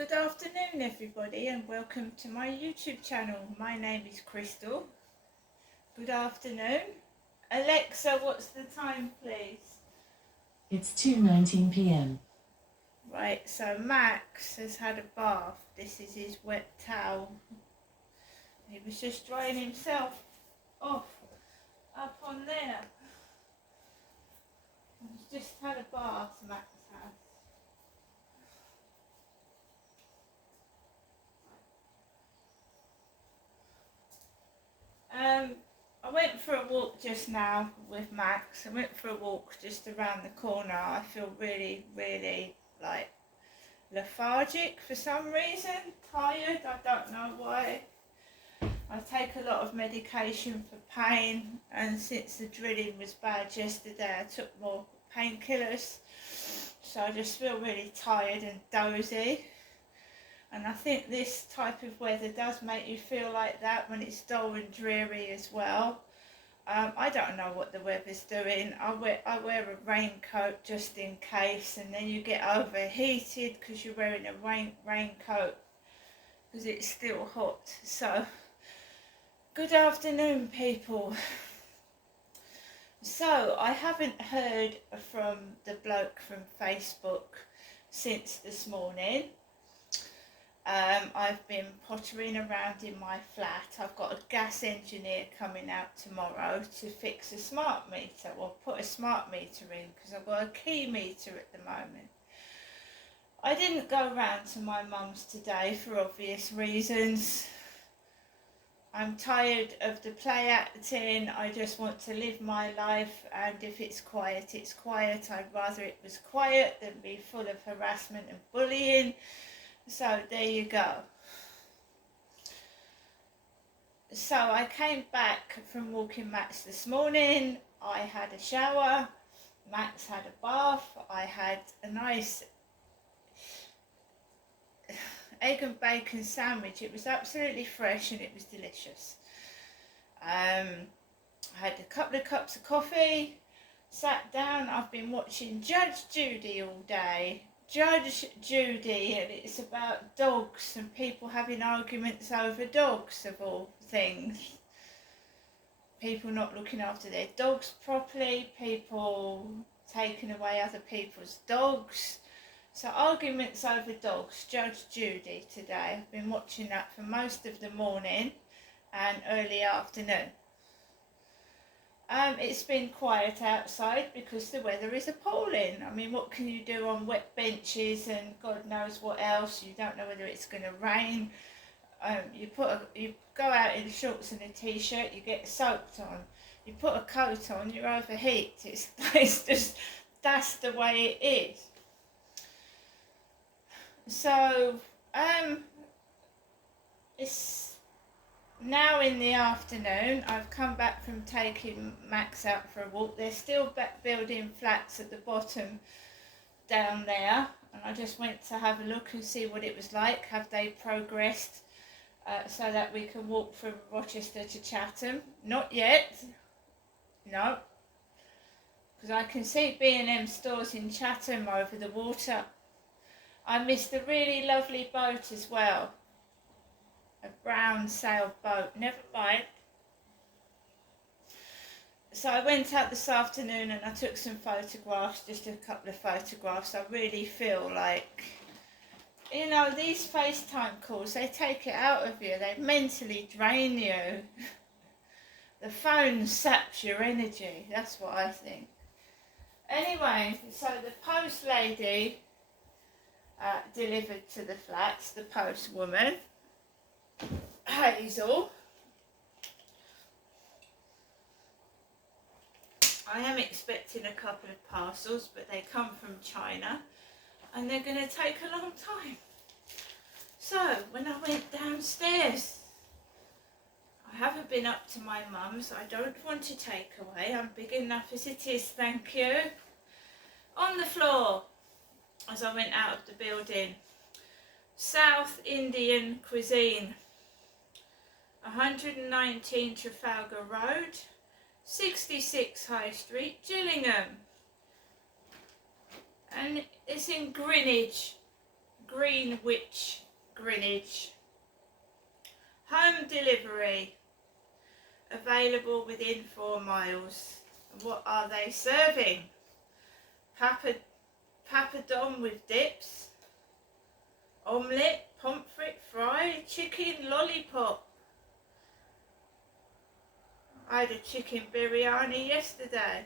Good afternoon everybody and welcome to my YouTube channel. My name is Crystal. Good afternoon. Alexa, what's the time please? It's 2:19 p.m. Right, so Max has had a bath. This is his wet towel. He was just drying himself off up on there. He's just had a bath, Max has. I went for a walk just now with Max. I went for a walk just around the corner. I feel really like lethargic for some reason, tired, I don't know why. I take a lot of medication for pain, and since the drilling was bad yesterday I took more painkillers, so I just feel really tired and dozy. And I think this type of weather does make you feel like that when it's dull and dreary as well. I don't know what the weather's doing. I wear a raincoat just in case, and then you get overheated because you're wearing a raincoat because it's still hot. So, good afternoon people. So, I haven't heard from the bloke from Facebook since this morning. I've been pottering around in my flat. I've got a gas engineer coming out tomorrow to fix a smart meter, or put a smart meter in, because I've got a key meter at the moment. I didn't go round to my mum's today for obvious reasons. I'm tired of the play acting. I just want to live my life, and if it's quiet, it's quiet. I'd rather it was quiet than be full of harassment and bullying. So there you go. So I came back from walking Max this morning. I had a shower. Max had a bath. I had a nice egg and bacon sandwich. It was absolutely fresh and it was delicious. I had a couple of cups of coffee. Sat down. I've been watching Judge Judy all day. Judge Judy, and it's about dogs and people having arguments over dogs, of all things. People not looking after their dogs properly, people taking away other people's dogs. So arguments over dogs, Judge Judy today. I've been watching that for most of the morning and early afternoon. It's been quiet outside because the weather is appalling. I mean, what can you do on wet benches and God knows what else? You don't know whether it's going to rain. You go out in shorts and a t-shirt, you get soaked on. You put a coat on, you overheat. It's just, that's the way it is. So, it's now in the afternoon. I've come back from taking Max out for a walk. They're still back building flats at the bottom down there, and I just went to have a look and see what it was like. Have they progressed so that we can walk from Rochester to Chatham? Not yet, no, because I can see B&M stores in Chatham over the water. I missed a really lovely boat as well. A brown sailboat, never mind. So I went out this afternoon and I took some photographs, just a couple of photographs. I really feel like, you know, these FaceTime calls, they take it out of you, they mentally drain you. The phone saps your energy, that's what I think. Anyway, so the post lady delivered to the flats, the post woman, Hazel. I am expecting a couple of parcels, but they come from China and they're going to take a long time. So when I went downstairs, I haven't been up to my mum's. I don't want to take away. I'm big enough as it is, thank you. On the floor, as I went out of the building, South Indian cuisine. 119 Trafalgar Road, 66 High Street, Gillingham. And it's in Greenwich, Greenwich, Greenwich. Home delivery. Available within 4 miles. And what are they serving? Papadom with dips. Omelette, pomfret, fried, chicken, lollipop. I had a chicken biryani yesterday.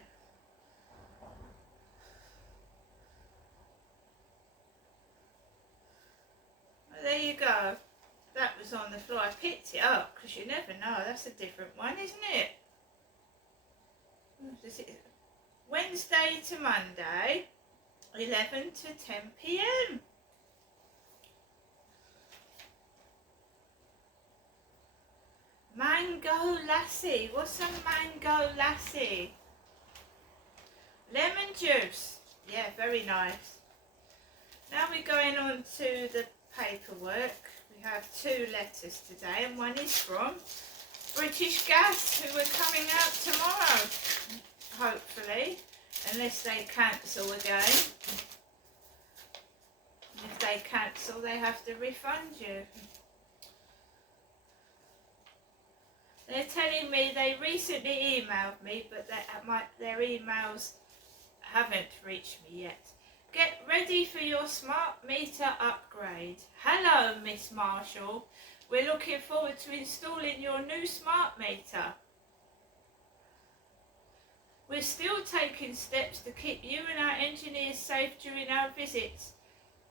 Well, there you go. That was on the floor. I picked it up because you never know. That's a different one, isn't it? Wednesday to Monday, 11 to 10 p.m. Mango lassi. What's a mango lassi? Lemon juice. Yeah, very nice. Now we're going on to the paperwork. We have 2 letters today, and one is from British Gas, who are coming out tomorrow, hopefully, unless they cancel again. If they cancel, they have to refund you. They're telling me they recently emailed me, but their emails haven't reached me yet. Get ready for your smart meter upgrade. Hello, Miss Marshall. We're looking forward to installing your new smart meter. We're still taking steps to keep you and our engineers safe during our visits.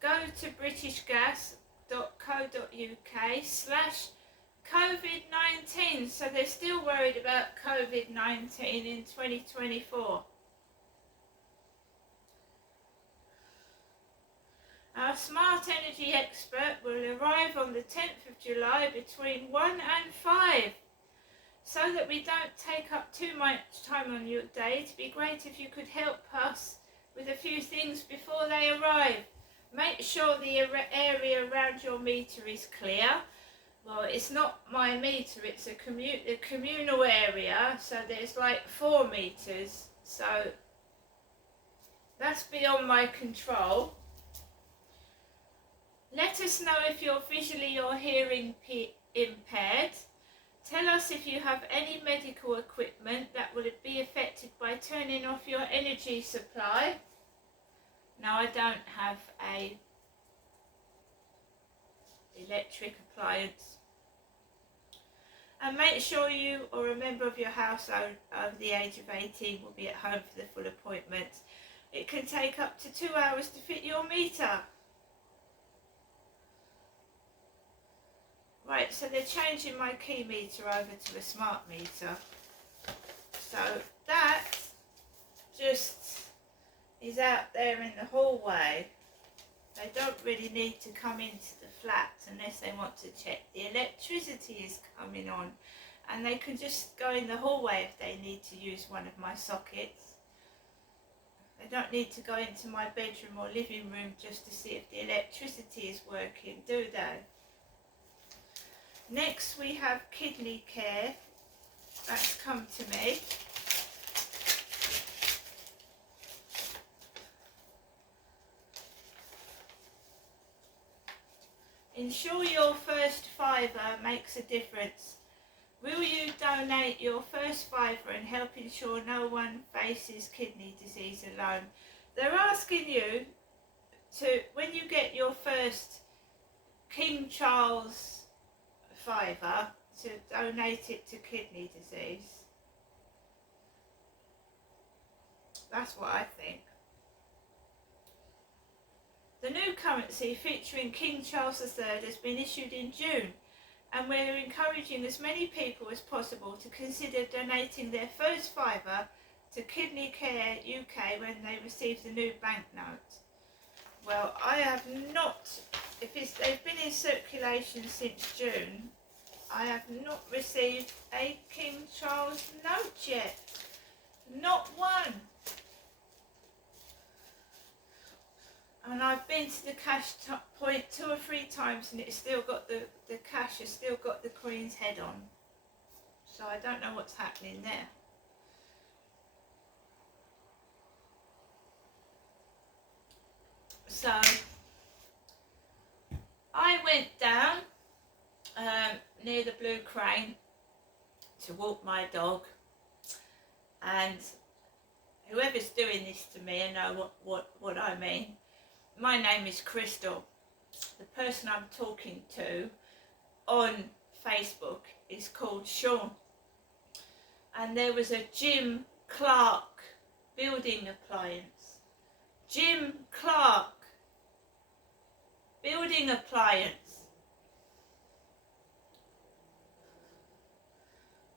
Go to britishgas.co.uk/COVID-19. So they're still worried about COVID-19 in 2024. Our smart energy expert will arrive on the 10th of July between 1 and 5. So that we don't take up too much time on your day, it'd be great if you could help us with a few things before they arrive. Make sure the area around your meter is clear. Well, it's not my meter, it's a communal area, so there's like 4 meters. So that's beyond my control. Let us know if you're visually or hearing impaired. Tell us if you have any medical equipment that will be affected by turning off your energy supply. Now, I don't have a electric appliance. And make sure you or a member of your household over the age of 18 will be at home for the full appointment. It can take up to 2 hours to fit your meter. Right, so they're changing my key meter over to a smart meter. So that just is out there in the hallway. They don't really need to come into the flat unless they want to check the electricity is coming on. And they can just go in the hallway if they need to use one of my sockets. They don't need to go into my bedroom or living room just to see if the electricity is working, do they? Next we have kidney care. That's come to me. Ensure your first fiver makes a difference. Will you donate your first fiver and help ensure no one faces kidney disease alone? They're asking you to, when you get your first King Charles fiver, to donate it to kidney disease. That's what I think. The new currency featuring King Charles III has been issued in June, and we're encouraging as many people as possible to consider donating their first fiver to Kidney Care UK when they receive the new banknote. Well, I have not, they've been in circulation since June, I have not received a King Charles note yet. Not one. And I've been to the cash point 2 or 3 times and it's still got the cash has still got the Queen's head on. So I don't know what's happening there. So went down near the Blue Crane to walk my dog, and whoever's doing this to me, I know what I mean. My name is Crystal. The person I'm talking to on Facebook is called Sean. And there was a Jim Clark building appliance. Jim Clark building appliance.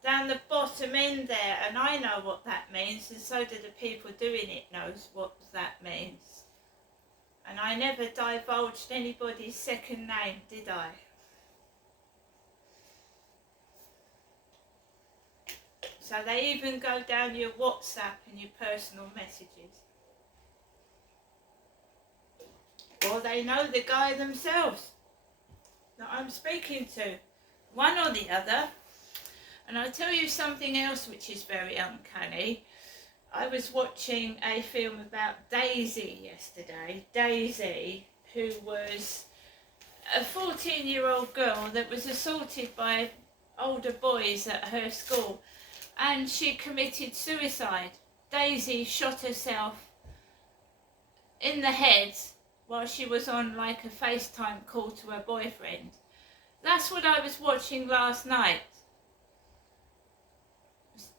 Down the bottom end there, and I know what that means, and so do the people doing it knows what that means. And I never divulged anybody's second name, did I? So they even go down your WhatsApp and your personal messages. Or they know the guy themselves that I'm speaking to, one or the other. And I'll tell you something else which is very uncanny. I was watching a film about Daisy yesterday. Daisy, who was a 14-year-old girl that was assaulted by older boys at her school, and she committed suicide. Daisy shot herself in the head while she was on like a FaceTime call to her boyfriend. That's what I was watching last night.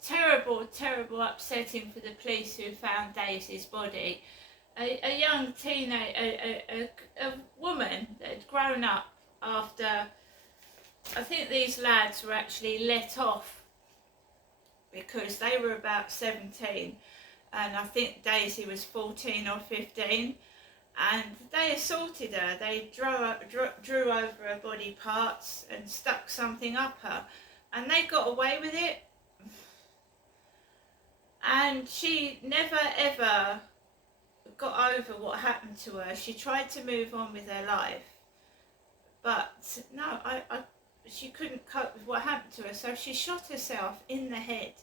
Terrible, upsetting for the police who found Daisy's body. A young teenage, a woman that had grown up after, I think these lads were actually let off because they were about 17 and I think Daisy was 14 or 15, and they assaulted her. They drew over her body parts and stuck something up her, and they got away with it. And she never ever got over what happened to her. She tried to move on with her life, but no, she couldn't cope with what happened to her, so she shot herself in the head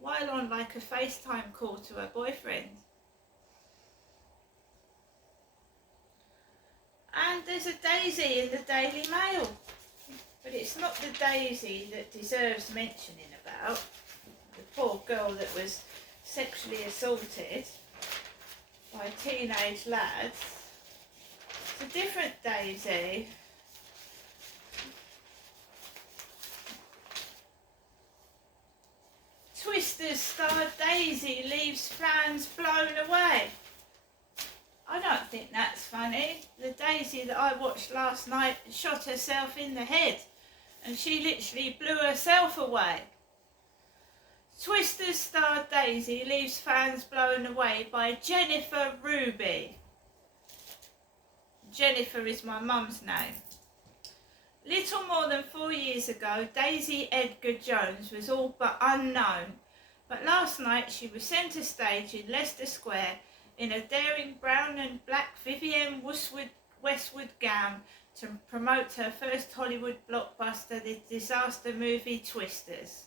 while on like a FaceTime call to her boyfriend. And there's a Daisy in the Daily Mail, but it's not the Daisy that deserves mentioning about. The poor girl that was sexually assaulted by teenage lads. It's a different Daisy. Twisters star Daisy leaves fans blown away. I don't think that's funny. The Daisy that I watched last night shot herself in the head, and she literally blew herself away. Twisters star Daisy leaves fans blown away by Jennifer Ruby. Jennifer is my mum's name. Little more than 4 years ago, Daisy Edgar Jones was all but unknown, but last night she was centre stage in Leicester Square in a daring brown and black Vivienne Westwood gown to promote her first Hollywood blockbuster, the disaster movie Twisters.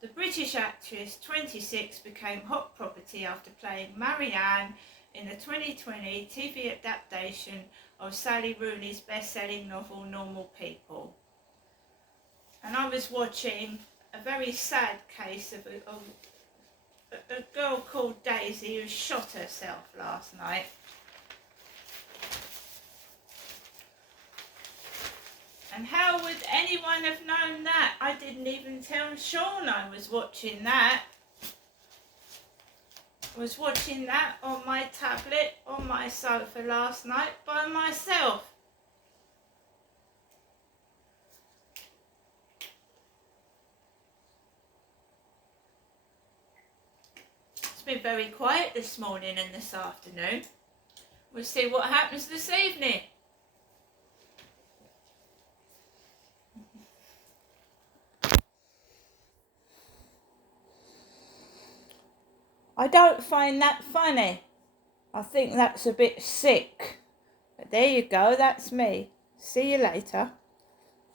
The British actress, 26, became hot property after playing Marianne in the 2020 TV adaptation of Sally Rooney's best-selling novel Normal People. And I was watching a very sad case of a girl called Daisy who shot herself last night. And how would anyone have known that? I didn't even tell Sean I was watching that. I was watching that on my tablet, on my sofa last night by myself. It's been very quiet this morning and this afternoon. We'll see what happens this evening. I don't find that funny. I think that's a bit sick. But there you go, that's me. See you later.